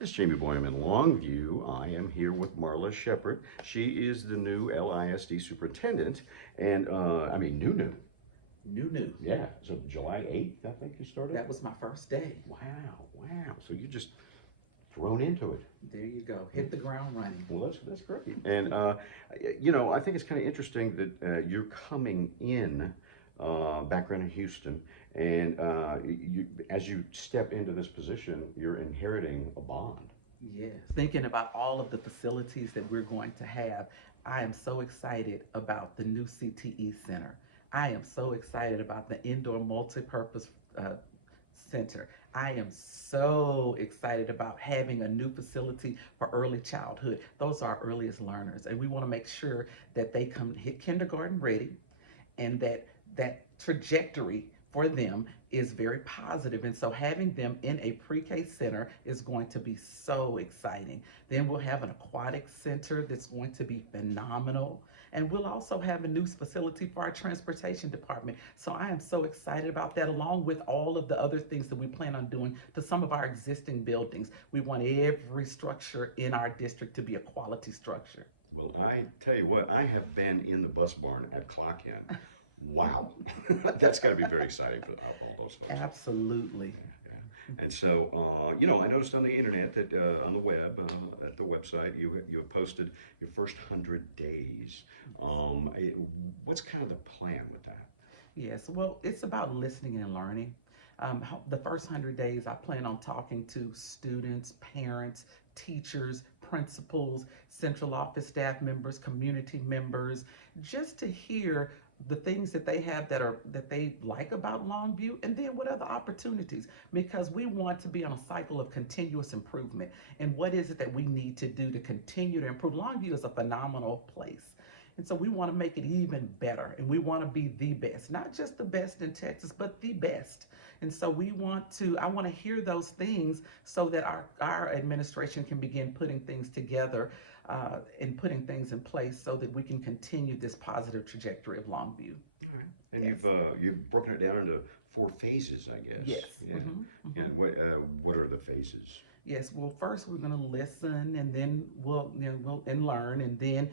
This is Jamey Boyum in Longview. I am here with Marla Sheppard. She is the new LISD superintendent, and new. New. Yeah, so July 8th, I think you started? That was my first day. Wow, wow. So you just thrown into it. There you go. Hit the ground running. Well, that's great. And, I think it's kind of interesting that you're coming in background in Houston, and as you step into this position, you're inheriting a bond. Yes. Thinking about all of the facilities that we're going to have, I am so excited about the new CTE Center. I am so excited about the indoor multipurpose center. I am so excited about having a new facility for early childhood. Those are our earliest learners, and we want to make sure that they come hit kindergarten ready, and that trajectory for them is very positive. And so having them in a pre-K center is going to be so exciting. Then we'll have an aquatic center that's going to be phenomenal. And we'll also have a new facility for our transportation department. So I am so excited about that, along with all of the other things that we plan on doing to some of our existing buildings. We want every structure in our district to be a quality structure. Well, I tell you what, I have been in the bus barn at Clock In. Wow, that's got to be very exciting for all those folks. Absolutely. Yeah. And so, I noticed on the internet that on the web, at the website, you have posted your first 100 days. What's kind of the plan with that? Yes, well, it's about listening and learning. The first 100 days, I plan on talking to students, parents, teachers, principals, central office staff members, community members, just to hear the things that they have that they like about Longview, and then what other opportunities, because we want to be on a cycle of continuous improvement. And what is it that we need to do to continue to improve? Longview is a phenomenal place. And so we want to make it even better, and we want to be the best, not just the best in Texas, but the best. And so I want to hear those things so that our administration can begin putting things together and putting things in place so that we can continue this positive trajectory of Longview. All right. And Yes. you've broken it down into 4 phases, I guess. Yes. Yeah. Mhm. And what are the phases? Yes, well, first we're going to listen, and then we'll learn, and then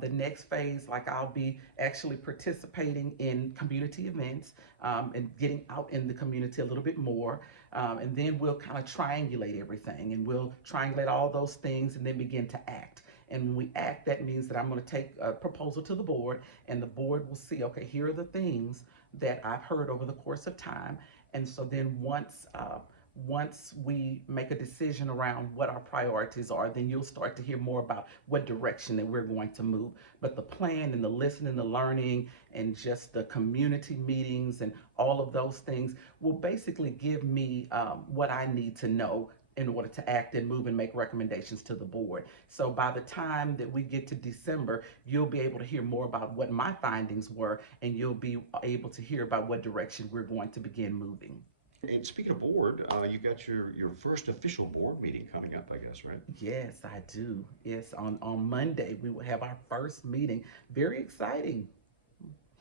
the next phase, like I'll be actually participating in community events and getting out in the community a little bit more, and then we'll kind of triangulate everything, and we'll triangulate all those things, and then begin to act. And when we act, that means that I'm going to take a proposal to the board, and the board will see, okay, here are the things that I've heard over the course of time, and so then once we make a decision around what our priorities are, then you'll start to hear more about what direction that we're going to move. But the plan and the listening, the learning, and just the community meetings and all of those things will basically give me what I need to know in order to act and move and make recommendations to the board. So by the time that we get to December, you'll be able to hear more about what my findings were, and you'll be able to hear about what direction we're going to begin moving. And speaking of board, you got your first official board meeting coming up, I guess, right? Yes, I do. Yes, on Monday we will have our first meeting. Very exciting.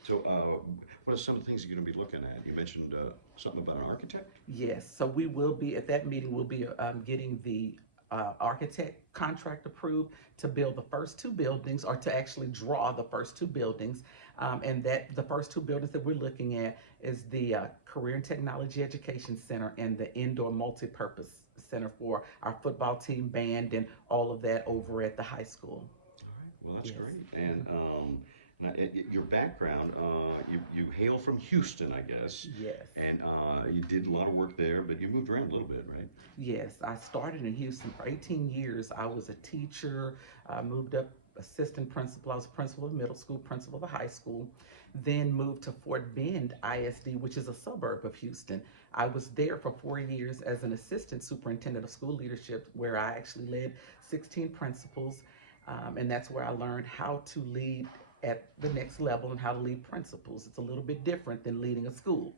So, what are some of the things you're going to be looking at? You mentioned something about an architect. Yes, so we will be at that meeting. We'll be getting the architect contract approved to build the first 2 buildings, or to actually draw the first 2 buildings. And that the first 2 buildings that we're looking at is the Career and Technology Education Center and the Indoor Multipurpose Center for our football team, band, and all of that over at the high school. All right. Well, that's Yes. great. And now, your background, you hail from Houston, I guess, Yes. and you did a lot of work there, but you moved around a little bit, right? Yes, I started in Houston for 18 years. I was a teacher. I moved up assistant principal. I was principal of middle school, principal of the high school. Then moved to Fort Bend ISD, which is a suburb of Houston. I was there for 4 years as an assistant superintendent of school leadership, where I actually led 16 principals. And that's where I learned how to lead at the next level and how to lead principals. It's a little bit different than leading a school.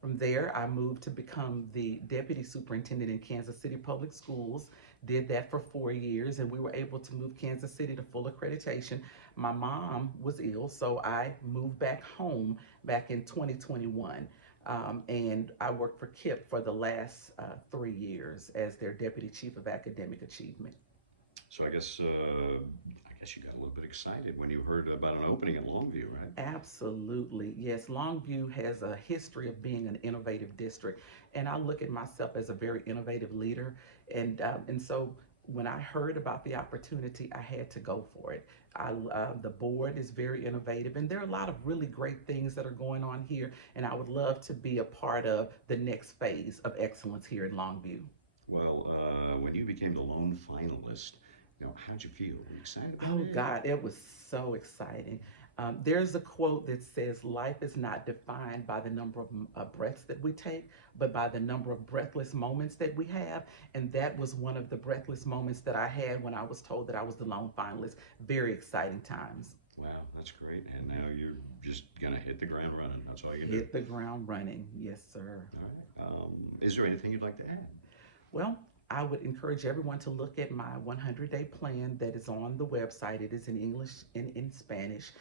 From there, I moved to become the deputy superintendent in Kansas City Public Schools. Did that for 4 years, and we were able to move Kansas City to full accreditation. My mom was ill, so I moved back home back in 2021. And I worked for KIP for the last 3 years as their Deputy Chief of Academic Achievement. So I guess you got a little bit excited when you heard about an opening at Longview, right? Absolutely. Yes, Longview has a history of being an innovative district, and I look at myself as a very innovative leader. And so when I heard about the opportunity, I had to go for it. The board is very innovative, and there are a lot of really great things that are going on here, and I would love to be a part of the next phase of excellence here in Longview. Well, when you became the lone finalist, how'd you feel? Were you excited about Oh it? God, it was so exciting. There's a quote that says, "Life is not defined by the number of breaths that we take, but by the number of breathless moments that we have." And that was one of the breathless moments that I had when I was told that I was the lone finalist. Very exciting times. Wow, that's great. And now you're just gonna hit the ground running. That's all you do. Hit the ground running. Yes, sir. All right. Is there anything you'd like to add? Well, I would encourage everyone to look at my 100-day plan that is on the website. It is in English and in Spanish.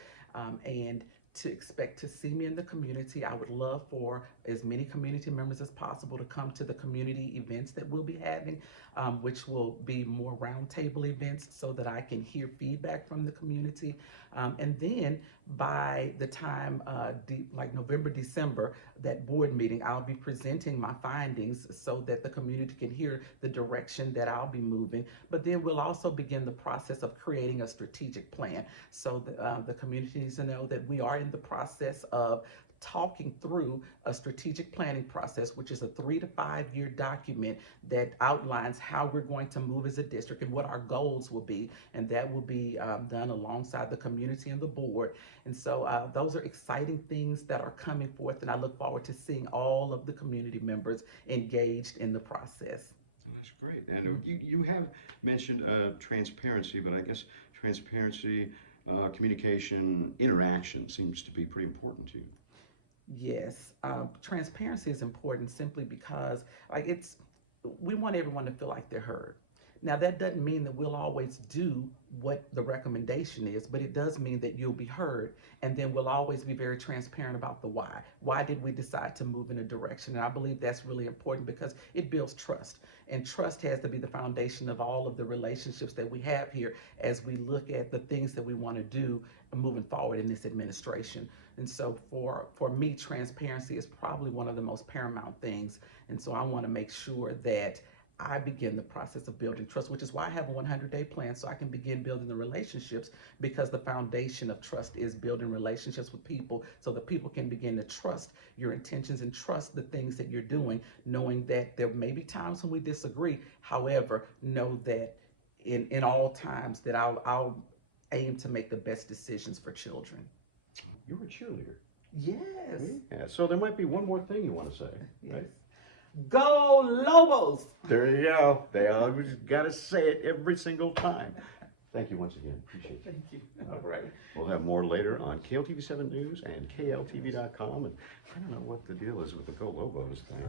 And to expect to see me in the community. I would love for as many community members as possible to come to the community events that we'll be having, which will be more roundtable events so that I can hear feedback from the community. And then by the time like November, December, that board meeting, I'll be presenting my findings so that the community can hear the direction that I'll be moving. But then we'll also begin the process of creating a strategic plan. So the community needs to know that we are in the process of talking through a strategic planning process, which is a 3 to 5 year document that outlines how we're going to move as a district and what our goals will be. And that will be done alongside the community and the board. And so those are exciting things that are coming forth, and I look forward to seeing all of the community members engaged in the process. That's great. And you have mentioned transparency, but I guess transparency, communication, interaction seems to be pretty important to you. Yes, transparency is important simply because we want everyone to feel like they're heard. Now that doesn't mean that we'll always do what the recommendation is, but it does mean that you'll be heard, and then we'll always be very transparent about the why. Why did we decide to move in a direction? And I believe that's really important because it builds trust, and trust has to be the foundation of all of the relationships that we have here as we look at the things that we want to do moving forward in this administration. And so for me, transparency is probably one of the most paramount things. And so I want to make sure that I begin the process of building trust, which is why I have a 100-day plan, so I can begin building the relationships, because the foundation of trust is building relationships with people so that people can begin to trust your intentions and trust the things that you're doing, knowing that there may be times when we disagree. However, know that in all times that I'll aim to make the best decisions for children. You're a cheerleader. Yes. Yeah. So there might be one more thing you want to say, Yes. right? Go Lobos! There you go. They always got to say it every single time. Thank you once again. Appreciate you. Thank you. All right. We'll have more later on KLTV 7 News and KLTV.com. And I don't know what the deal is with the Go Lobos thing.